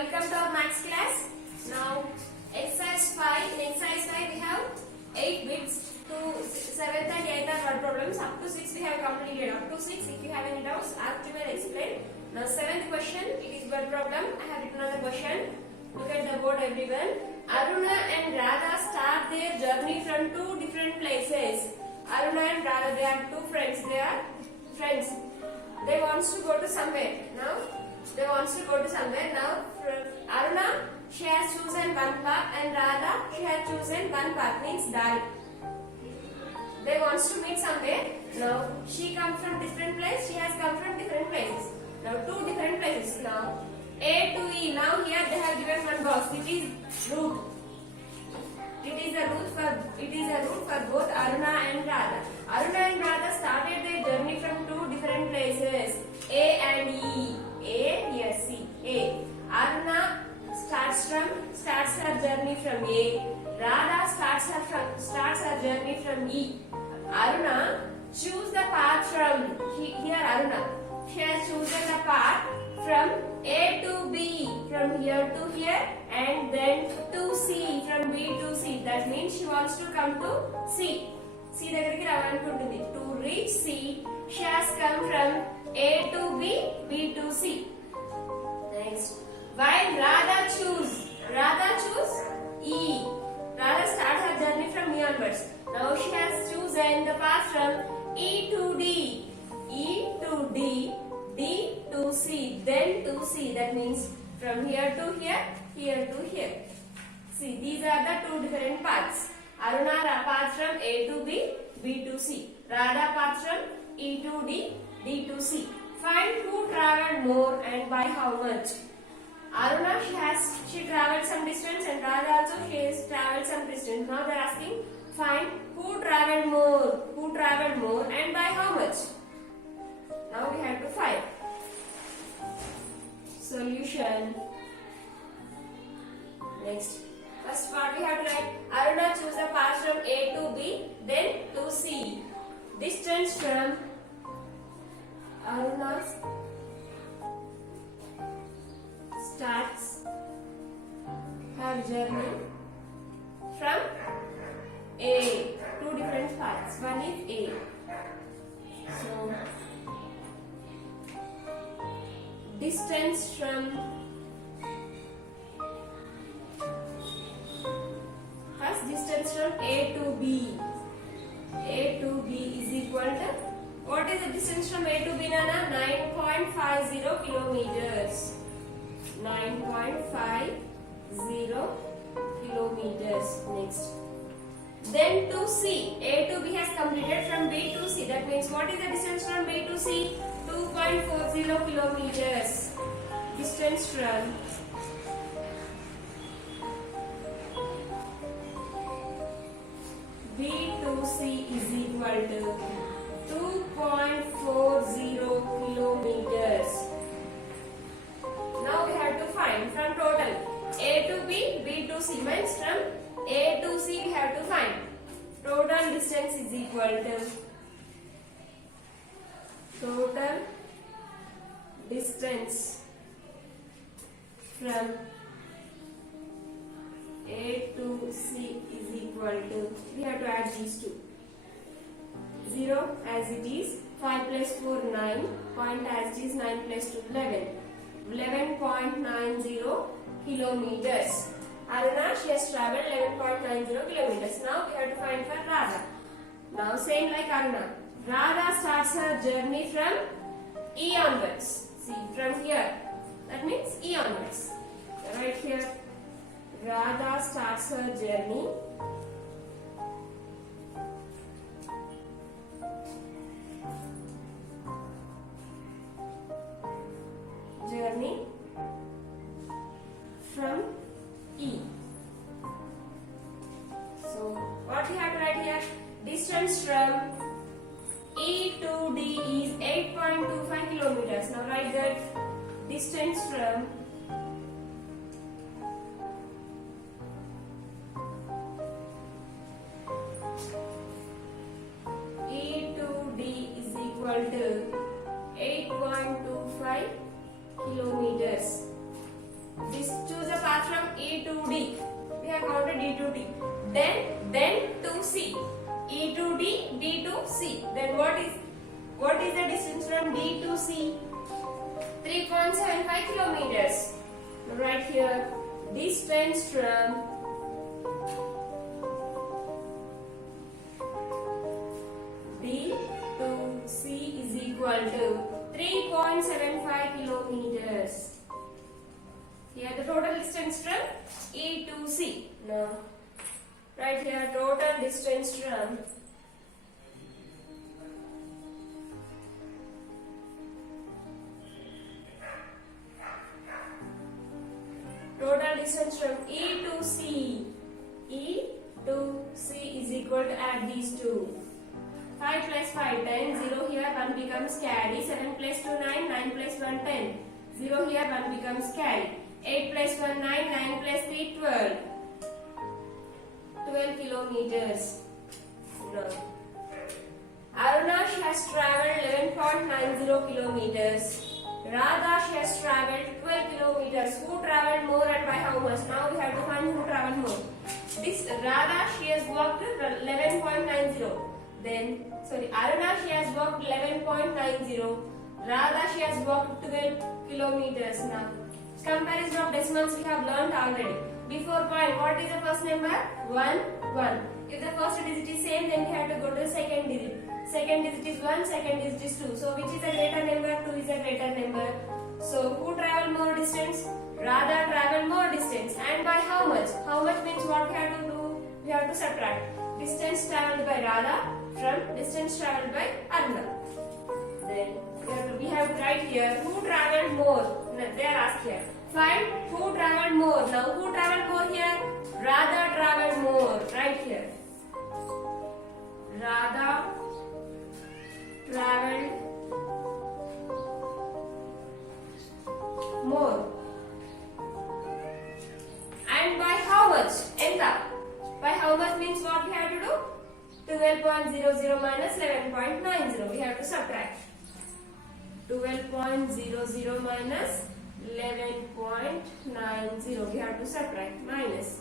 welcome to our maths class. Now, exercise 5. In exercise 5, we have 8 bits. To 7th and 8th are word problems. Up to 6 we have completed. Up to 6, if you have any doubts, ask me and explain. Now, 7th question, it is word problem. I have written another question. Look at the board, everyone. Aruna and Radha start their journey from two different places. Aruna and Radha, they are two friends. They are friends. They want to go to somewhere. Now, they want to go to somewhere. Now, Aruna, she has chosen one path, and Radha, she has chosen one path, means Dari. They want to meet somewhere. Now, she comes from different place. She has come from different places. Now, two different places. Now, A to E. Now, here they have given one box. It is route. It is a route for both Aruna and Radha. Aruna and Radha started their journey from two different places, A and E. A, here see, A. Aruna starts her journey from A. Radha starts her journey from E. Aruna choose the path from here. Aruna, she has chosen the path from A to B, from here to here, and then to C, from B to C. That means she wants to come to C. C దగ్గరికి రావాలనుకుంటుంది. To reach C, she has come from A to B, B to C. Next, while Radha choose E. Radha starts her journey from E onwards. Now she has chosen the path from E to D, E to D, D to C, then to C. That means from here to here, here to here. See, these are the two different paths. Aruna path from A to B, B to C. Radha path from E to D, D to C. Find who traveled more and by how much. Aruna, she traveled some distance, and Radha also she has traveled some distance. Now they are asking, find who traveled more and by how much. Now we have to find. Solution. Next, first part we have to write. Aruna choose the path from A to B, then to C. Distance from Aruna's starts her journey from A. Two different paths. One is A. So, distance from A to B. A to B is equal to, what is the distance from A to B, Nana? 9.50 kilometers. 9.50 kilometers. Next. Then to C. A to B has completed, from B to C. That means what is the distance from B to C? 2.40 kilometers. Distance from B to C is equal to 2.40 kilometers. Now we have to find from total A to B, B to C. Means from A to C we have to find. Total distance is equal to total distance from A to C is equal to, we have to add these two. 0 as it is, 5 plus 4 9, point as it is, 9 plus 2 11. 11.90 kilometers. Aruna, she has travelled 11.90 kilometers. Now we have to find for Radha. Now same like Aruna. Radha starts her journey from E onwards. See, from here. That means E onwards. Right here. Radha starts her journey from E. So what we have to write here? Distance from E to D is 8.25 kilometers. Now write that distance from E to D is equal to 8.25 kilometers. This to D. Then to C. E to D, D to C. Then what is the distance from D to C? 3.75 kilometers. Right here, distance from D to C is equal to 3.75 kilometers. Here the total distance from E to C. Now, right here total distance from E to C. E to C is equal to add these two. 5 plus 5, 10. 0 here, 1 becomes carry. 7 plus 2, 9. 9 plus 1, 10. 0 here, 1 becomes carry. 8 plus 1, 9. 9 plus 3, 12. 12 kilometers. No. Arunash has travelled 11.90 kilometers. Radha has travelled 12 kilometers. Who travelled more and by how much? Now we have to find who travelled more. This Radha, she has walked 11.90. Then, Aruna, she has walked 11.90. Radha, she has walked 12 kilometers. Now, comparison of decimals we have learnt already. Before point, what is the first number? 1, 1. If the first digit is same, then we have to go to the second digit. Second digit is 1, second digit is 2. So, which is a greater number? 2 is a greater number. So, who travelled more distance? Radha travelled more distance. And by how much? How much means what we have to do? We have to subtract. Distance travelled by Radha from distance travelled by Aruna. Then we have to write here who travelled more. They are asked here. Find who travelled more. Now who travelled more here? Radha travelled more. Right here. Radha travelled more. And by how much? Enta. By how much means what we have to do? 12.00 minus 11.90. We have to subtract. 12.00 minus 11.90. We have to subtract. Minus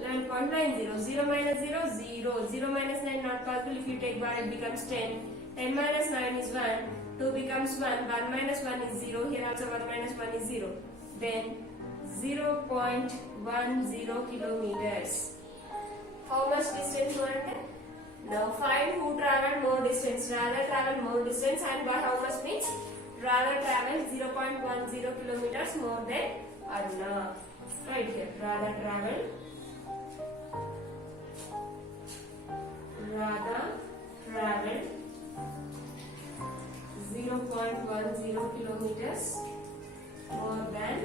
11.90. 0 minus 0, 0. 0 minus 9 not possible. If you take bar, it becomes 10. 10 minus 9 is 1. 2 becomes 1. 1 minus 1 is 0. Here also 1 minus 1 is 0. Then 0.10 kilometers. How much distance you want? Now find who travelled more distance. Radha travelled more distance, and by how much means? Radha travelled 0.10 kilometers more than Aruna. Right here, Radha travelled 0.10 kilometers more than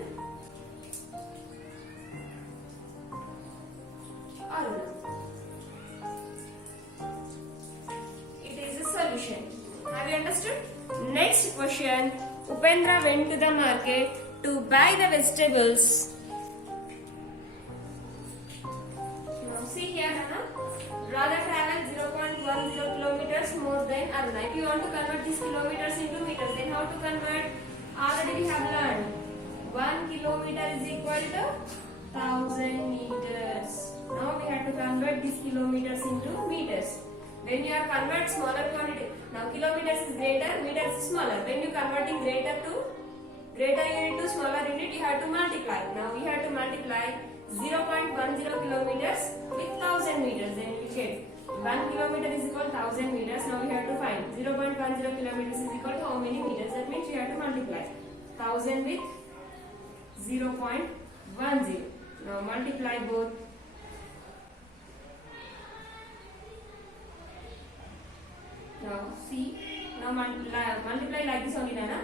Aruna. It is a solution. Have you understood? Next question. Upendra went to the market to buy the vegetables. Now see here, Radha travelled 0.10 kilometers more than Aruna. If you want to convert these kilometers into meters, then how to convert? Already we have learned 1 kilometer is equal to 1000 meters. Now we have to convert these kilometers into meters. When you are convert smaller quantity, now kilometers is greater, meters is smaller. When you converting greater unit to smaller unit, you have to multiply. Now we have to multiply 0.10 kilometers with 1000 meters. Then we get 1 kilometer is equal to 1000 meters. Now we have to find 0.10 kilometers is equal to how many meters. That means we have to multiply 1000 with 0.10. Now multiply both. Now see, now multiply like this only, Nana.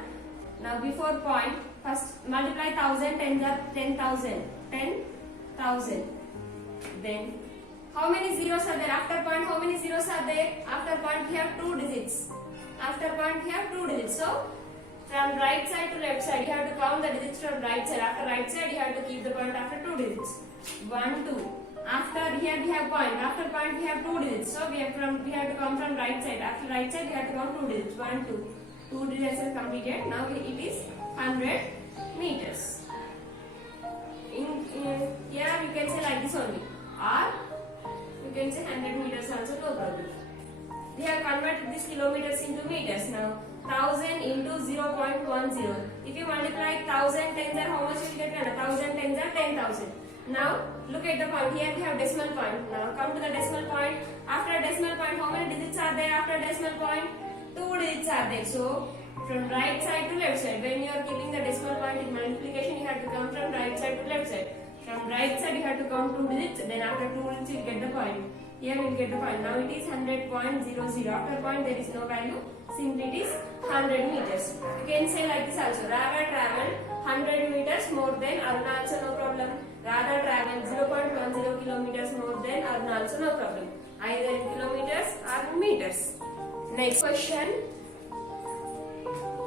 Now before point, first multiply 1000, 10,000, 10,000. Then how many zeros are there? After point, how many zeros are there? After point we have 2 digits. After point we have 2 digits. So from right side to left side, you have to count the digits from right side. After right side, you have to keep the point after 2 digits. 1, 2. After here we have point. After point we have 2 digits. So we have to count from right side. After right side we have to count 2 digits. 1, 2. 2 digits are completed. Now it is 100 meters. Here you can say like this only. Or convert this kilometers into meters now. 1000 into 0.10. If you multiply 1000 tens are how much you will get? 1000 tens are 10,000. Now look at the point. Here we have decimal point. Now come to the decimal point. After decimal point, how many digits are there after decimal point? 2 digits are there. So from right side to left side. When you are keeping the decimal point in multiplication, you have to come from right side to left side. From right side you have to count 2 digits. Then after 2 digits you get the point. Here we will get the point. Now it is 100.00. After point there is no value. Simply it is 100 meters. You can say like this also. Rather travel 100 meters more than Aruna, also no problem. Rather travel 0.10 kilometers more than Aruna, also no problem. Either in kilometers or in meters. Next question.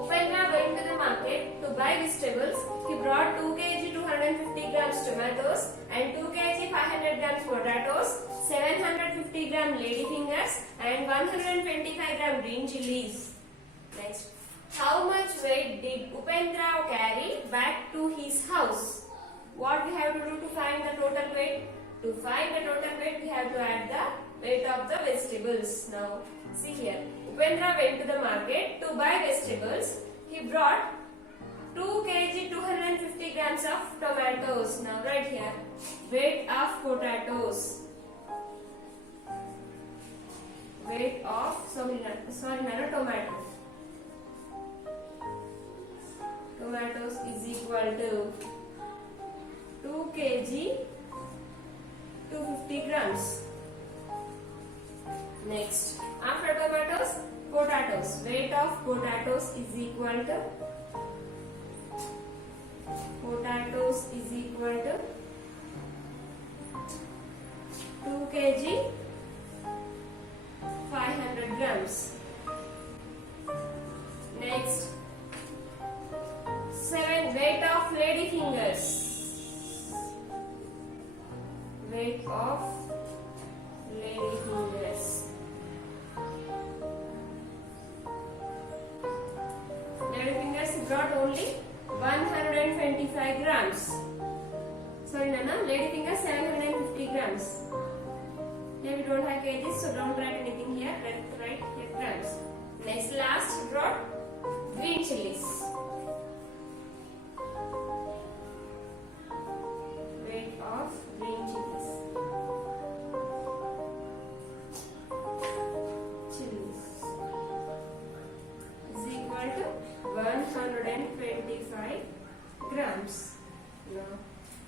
Upendra went to the market to buy vegetables. He brought 2 kg 250 grams tomatoes and 2 kg 500 grams potatoes, 750 gram lady fingers and 125 gram green chilies. Next. How much weight did Upendra carry back to his house? What we have to do to find the total weight? To find the total weight, we have to add the weight of the vegetables. Now, see here. Upendra went to the market to buy vegetables. He brought 2 kg 250 grams of tomatoes. Now, right here. Weight of potatoes. Weight of, tomato. Tomatoes is equal to 2 kg 250 grams. Next, after tomatoes, potatoes. Weight of potatoes is equal to 2 kg 500 grams. Next, 7. Weight of lady fingers. Weight of lady fingers. Lady fingers brought only 125 grams. Sorry, Nana, lady fingers 750 grams. Here we don't have kgs, so don't write anything here. Let's write here grams. Next, last brought green chilies. Weight of green chilies. Is equal to 125 grams. Now,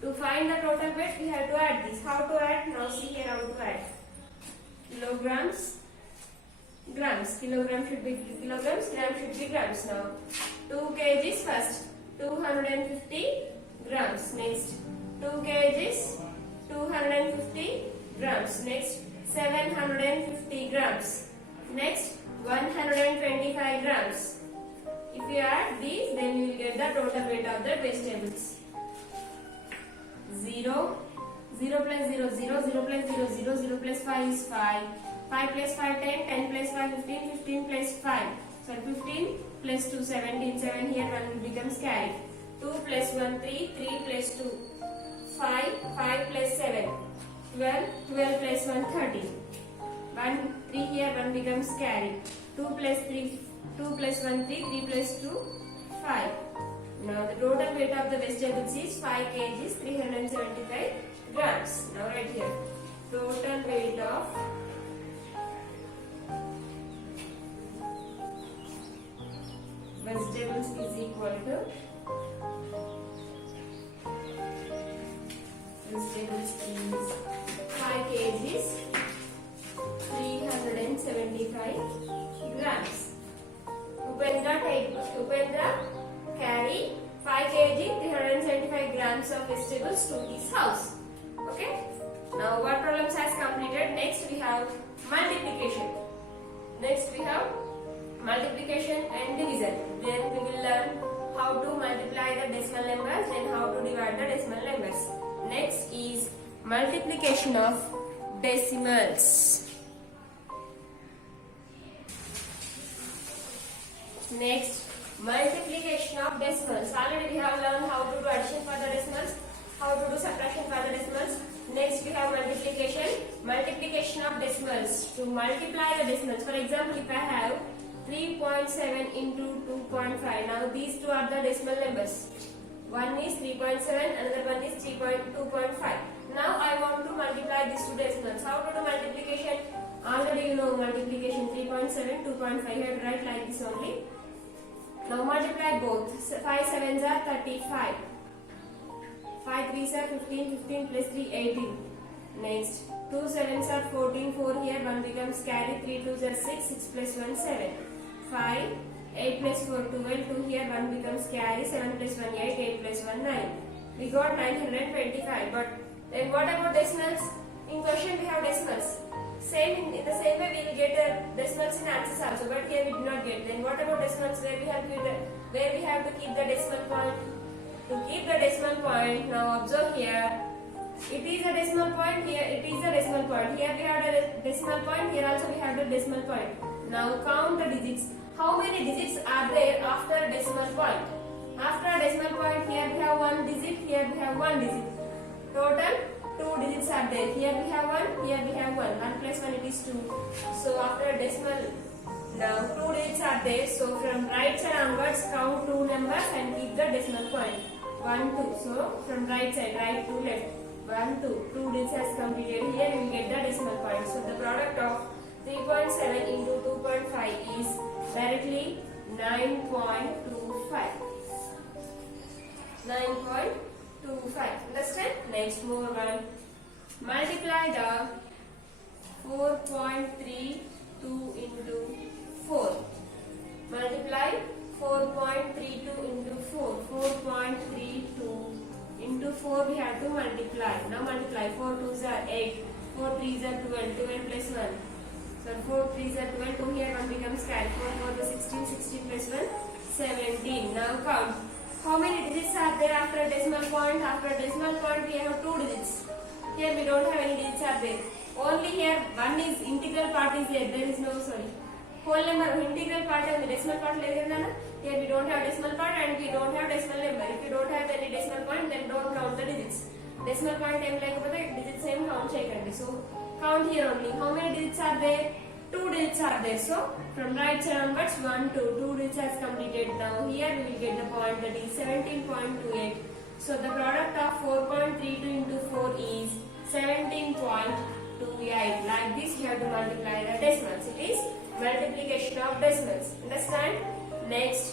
to find the total weight, we have to add this. How to add? Now see here how to add. Kilograms, grams. Kilogram should be kilograms, gram should be grams. Now, 2 kgs first, 250 grams. Next, 2 kgs, 250 grams. Next, 750 grams. Next, 125 grams. If you add these, then you will get the total weight of the vegetables. 0, 0 plus 0, 0, 0 plus 0, 0, 0 plus 5 is 5. 5 plus 5, 10, 10 plus 5, 15, 15 plus 5. So 15 plus 2, 17, 7 here 1 becomes carried. 2 plus 1, 3, 3 plus 2, 5, 5 plus 7, 12, 12 plus 1, 13. 1, 3 here 1 becomes carried. 2 plus 3, 2 plus 1, 3, 3 plus 2, 5. Now the total weight of the vegetables is 5 kgs 375 grams. Now right here, total weight of vegetables is equal to vegetables is 5 kgs 375 grams. Upendra carry 5 kg 375 grams of vegetables to his house. Okay. Now what problems has completed? Next we have multiplication. Next we have multiplication and division. Then we will learn how to multiply the decimal numbers and how to divide the decimal numbers. Next is multiplication of decimals. Next, multiplication of decimals. Already we have learned how to do addition for the decimals, how to do subtraction for the decimals. Next we have multiplication. multiplication of decimals. To multiply the decimals, for example, if I have 3.7 into 2.5, now these two are the decimal numbers. One is 3.7, another one is 2.5. Now I want to multiply these two decimals. How to do multiplication? Already you know multiplication. 3.7, 2.5. You have to write like this only. Now multiply both. 5 sevens are 35. 5 threes are 15. 15 plus 3, 18. Next, 2 sevens are 14. 4 here. 1 becomes carry. 3 twos are 6. 6 plus 1, 7. 5. 8 plus 4, 12. 2 here. 1 becomes carry. 7 plus 1, 8. 8 plus 1, 9. We got 925. But then what about decimals? In question we have decimals. In the same way we will get decimals in answers also, but here we do not get. Then what about decimals where we have to keep the decimal point? To keep the decimal point, now observe here. It is a decimal point. Here it is a decimal point. Here we have a decimal point. Here also we have the decimal point. Now count the digits. How many digits are there after decimal point? After a decimal point, here we have one digit. Here we have one digit. Total 2 digits are there. Here we have 1, here we have 1. 1 plus 1 it is 2. So after a decimal, now 2 digits are there. So from right side onwards, count 2 numbers and keep the decimal point. 1, 2. So from right side, right to left. 1, 2. 2 digits has completed. Here we will get the decimal point. So the product of 3.7 into 2.5 is directly 9.25. 9.25. Understand? Next, more one. Multiply the 4.32 into 4. Multiply 4.32 into 4. 4.32 into 4 we have to multiply. Now multiply. 4 2s are 8. 4 3s are 12. 12 plus 1. So 4 3s are 12. 2 here 1 becomes carry. 4 4 is 16. 16 plus 1, 17. Now count. How many digits are there after a decimal point? After a decimal point we have 2 digits. Here we don't have any digits are there. Only here one is integral part is there. There is no whole number. Integral part and the decimal part here we don't have decimal part and we don't have decimal number. If you don't have any decimal point, then don't count the digits. Decimal point time like digits same count chekandi. So count here only. How many digits are there? 2 digits are there. So from right side onwards 1, 2. 2 digits has completed. Now here we will get the point, that is 17.28. So the product of 4.32 into 4 is 17.28. Like this we have to multiply the decimals. It is multiplication of decimals. Understand? Next.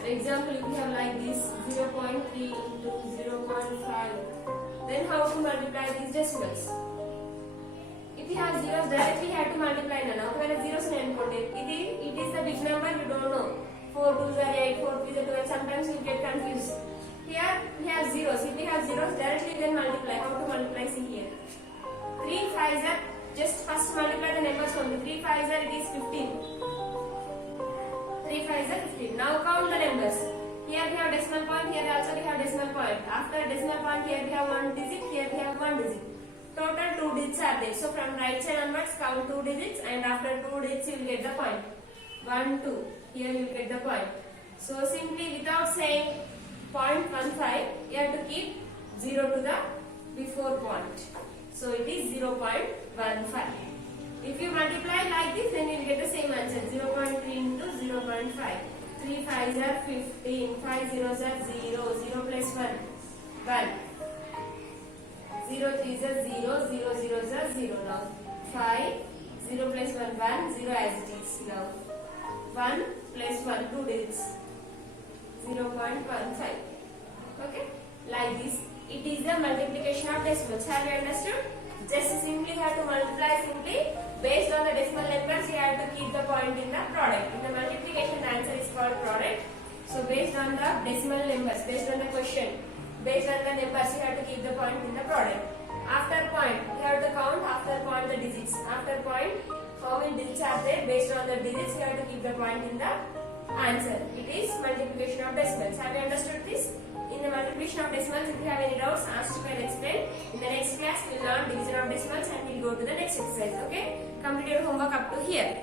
For example, if we have like this 0.3 into 0.5. Then how to multiply these decimals? If you have zeros, directly you have to multiply now. When zeros are encoded, it is the big number you don't know. 4 2s are 8, 4 3s are 12. Sometimes you get confused. Here we have zeros. If we have zeros, directly then multiply. How to multiply? See here. 3 5s are, just first multiply the numbers only. 3 5s are, it is 15. 3 5s are 15. Now count the numbers. Here we have decimal point. Here also we have decimal point. After decimal point, here we have one digit. Here we have one digit. Total 2 digits are there. So from right side onwards count 2 digits and after 2 digits you will get the point. 1, 2. Here you will get the point. So simply without saying 0.15 you have to keep 0 to the before point. So it is 0.15. If you multiply like this then you will get the same answer. 0.3 into 0.5. 3 5s are 15. 5 zeros are 0. 0 plus 1. 1. 0 3s are 0, 0 zeros are 0 now. 5, 0 plus 1, 1, 0 as it is now. 1 plus 1, 2 digits. 0.15. Okay? Like this. It is the multiplication of decimals. Have you understood? Just simply have to multiply simply. Based on the decimal numbers, you have to keep the point in the product. In the multiplication, the answer is called product. So based on the decimal numbers, based on the question, based on the numbers, you have to keep the point in the product. After point, you have to count after point the digits. After point, how many digits are there? Based on the digits, you have to keep the point in the answer. It is multiplication of decimals. Have you understood this? In the multiplication of decimals, if you have any doubts, ask to explain. In the next class, we will learn division of decimals and we will go to the next exercise. Okay? Complete your homework up to here.